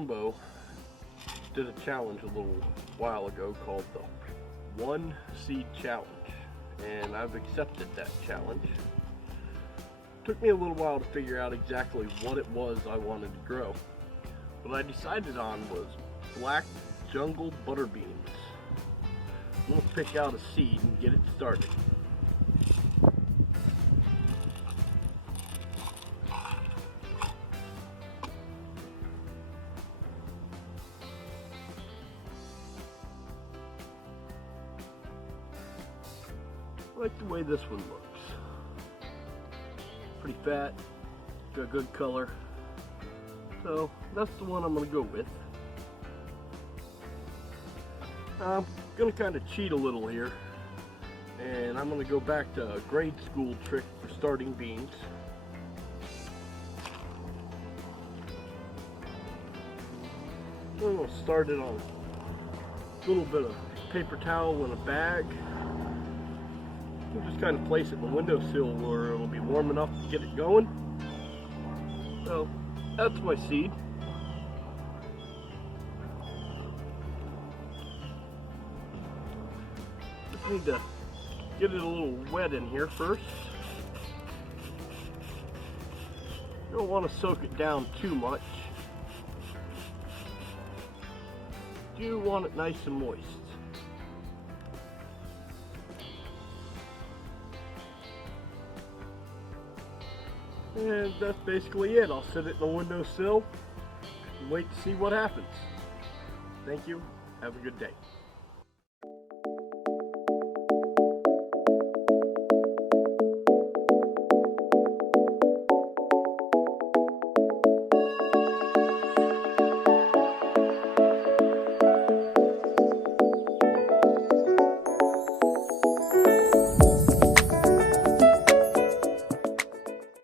Jumbo did a challenge a little while ago called the 1 Seed Challenge, and I've accepted that challenge. Took me a little while to figure out exactly what it was I wanted to grow. What I decided on was Black Jungle Butterbeans. I'm going to pick out a seed and get it started. I like the way this one looks. Pretty fat, got good color. So that's the one I'm going to go with. I'm going to kind of cheat a little here, and I'm going to go back to a grade school trick for starting beans. I'm going to start it on a little bit of paper towel in a bag. We'll just kind of place it in the windowsill where it'll be warm enough to get it going. So that's my seed. Just need to get it a little wet in here first. You don't want to soak it down too much. You want it nice and moist. And that's basically it. I'll sit it in the windowsill and wait to see what happens. Thank you. Have a good day.